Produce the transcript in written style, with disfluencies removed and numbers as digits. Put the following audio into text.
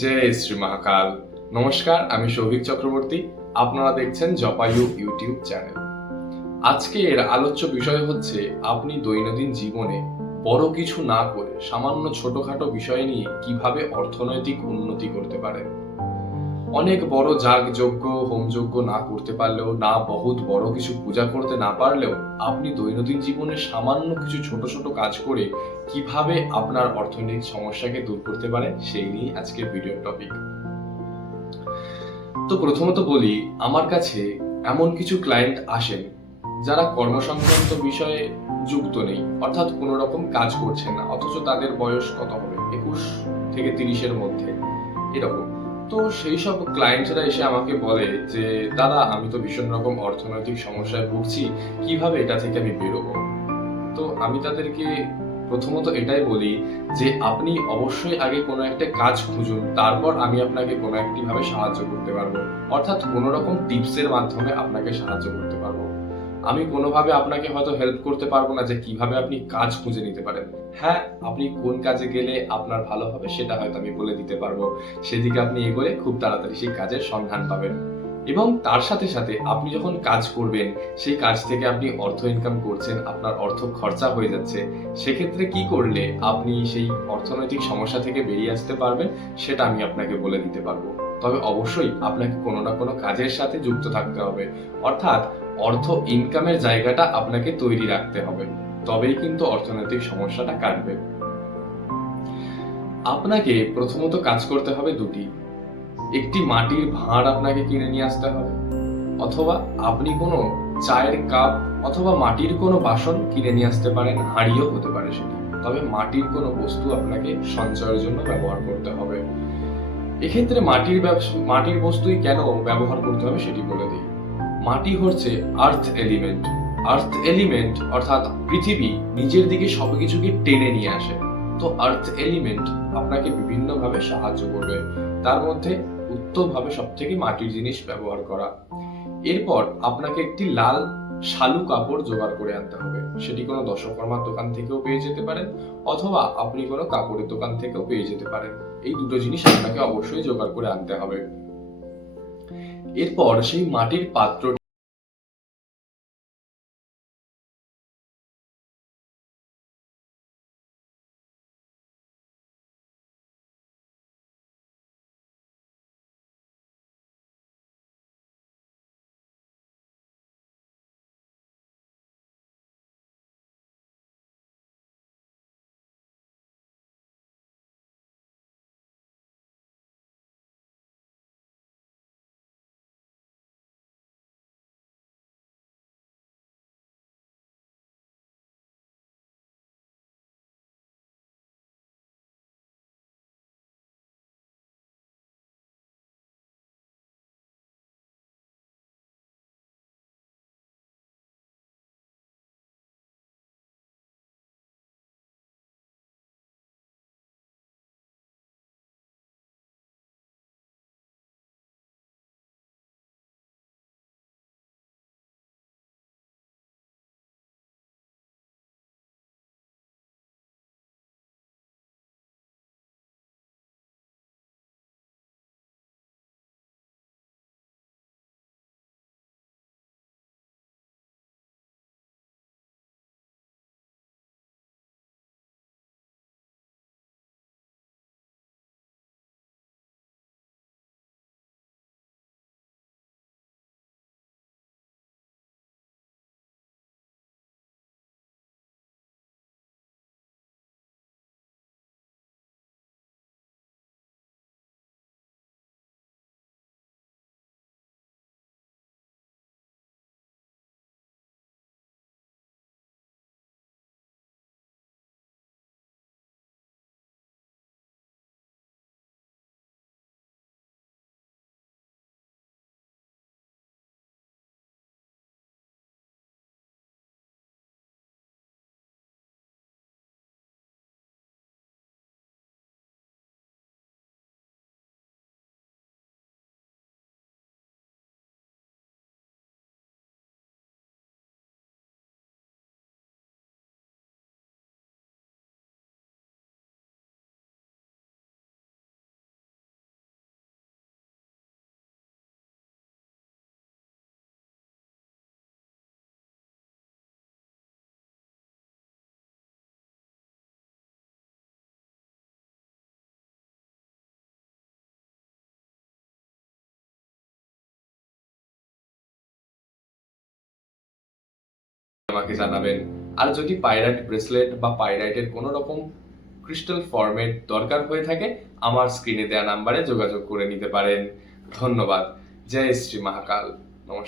জয় শ্রী মহাকাল। নমস্কার, আমি সৌভিক চক্রবর্তী। আপনারা দেখছেন জপায়ু ইউটিউব চ্যানেল। আজকের আলোচ্য বিষয় হচ্ছে আপনি দৈনন্দিন জীবনে বড় কিছু না করে সামান্য ছোটখাটো বিষয় নিয়ে কিভাবে অর্থনৈতিক উন্নতি করতে পারেন। অনেক বড় যাগযজ্ঞ হোমযজ্ঞ না করতে পারলেও, না বহুত বড় কিছু পূজা করতে না পারলেও, আপনি দৈনন্দিন জীবনে সামান্য কিছু ছোট ছোট কাজ করে কিভাবে আপনার অর্থনৈতিক সমস্যাকে দূর করতে পারেন সেই নিয়ে আজকের ভিডিওর টপিক। তো প্রথমত বলি, আমার কাছে এমন কিছু ক্লায়েন্ট আসেন যারা কর্মসংক্রান্ত বিষয়ে যুক্ত নেই, অর্থাৎ কোনো রকম কাজ করছেন না, অথচ তাদের বয়স কত হবে, 21 থেকে 30-এর মধ্যে এরকম। তো সেই সব ক্লায়েন্টরা এসে আমাকে বলে যে দাদা, আমি তো ভীষণ রকম অর্থনৈতিক সমস্যায় ভুগছি, কিভাবে এটা থেকে আমি বেরোবো। তো আমি তাদেরকে প্রথমত এটাই বলি যে আপনি অবশ্যই আগে কোনো একটা কাজ খুঁজুন, তারপর আমি আপনাকে কোনো একটি ভাবে সাহায্য করতে পারবো, অর্থাৎ কোনো রকম টিপসের মাধ্যমে আপনাকে সাহায্য করতে পারবো। আমি কোনোভাবে আপনাকে হয়তো হেল্প করতে পারবো না যে কিভাবে আপনি কাজ খুঁজে নিতে পারেন। হ্যাঁ, আপনি কোন কাজে গেলে আপনার ভালো হবে সেটা হয়তো আমি বলে দিতে পারবো, সেদিকে আপনি এগোলে খুব তাড়াতাড়ি সেই কাজের সন্ধান পাবেন। এবং তার সাথে সাথে আপনি যখন কাজ করবেন, সেই কাজ থেকে আপনি অর্থ ইনকাম করছেন, আপনার অর্থ খরচা হয়ে যাচ্ছে, সেক্ষেত্রে কি করলে আপনি সেই অর্থনৈতিক সমস্যা থেকে বেরিয়ে আসতে পারবেন সেটা আমি আপনাকে বলে দিতে পারবো। তবে অবশ্যই আপনাকে কোনো না কোনো কাজের সাথে যুক্ত থাকতে হবে, অর্থাৎ অর্থ ইনকামের জায়গাটা আপনাকে তৈরি রাখতে হবে, তবেই কিন্তু অর্থনৈতিক সমস্যাটা কাটবে। আপনাকে প্রথমত কাজ করতে হবে দুটি। একটি মাটির ভাঁড় আপনাকে কিনে নিয়ে আসতে হবে, অথবা আপনি কোনো চায়ের কাপ অথবা মাটির কোনো বাসন কিনে নিয়ে আসতে পারেন, হাঁড়িও হতে পারে সেটি। তবে মাটির কোনো বস্তু আপনাকে সঞ্চয়ের জন্য ব্যবহার করতে হবে। এক্ষেত্রে মাটির বস্তুই কেন ব্যবহার করতে হবে সেটি বলে দিই। মাটি হচ্ছে আর্থ এলিমেন্ট। আর্থ এলিমেন্ট অর্থাৎ পৃথিবী নিজের দিকে সবকিছুকে টেনে নিয়ে আসে। তো আর্থ এলিমেন্ট আপনাকে বিভিন্নভাবে সাহায্য করবে, তার মধ্যে উত্তমভাবে সবথেকে মাটির জিনিস ব্যবহার করা। এরপর আপনাকে একটি লাল শালু কাপড় জোগাড় করে আনতে হবে, সেটি কোনো দশকর্মার দোকান থেকেও পেয়ে যেতে পারেন, অথবা আপনি কোনো কাপড়ের দোকান থেকেও পেয়ে যেতে পারেন। এই দুটো জিনিস আপনাকে অবশ্যই জোগাড় করে আনতে হবে। এরপর সেই মাটির পাত্র আমাকে জানাবেন। আর যদি পাইরাইট ব্রেসলেট বা পাইরাইটের কোনো রকম ক্রিস্টাল ফরম্যাট দরকার হয়ে থাকে, আমার স্ক্রিনে দেওয়া নাম্বারে যোগাযোগ করে নিতে পারেন। ধন্যবাদ। জয় শ্রী মহাকাল। নমস্কার।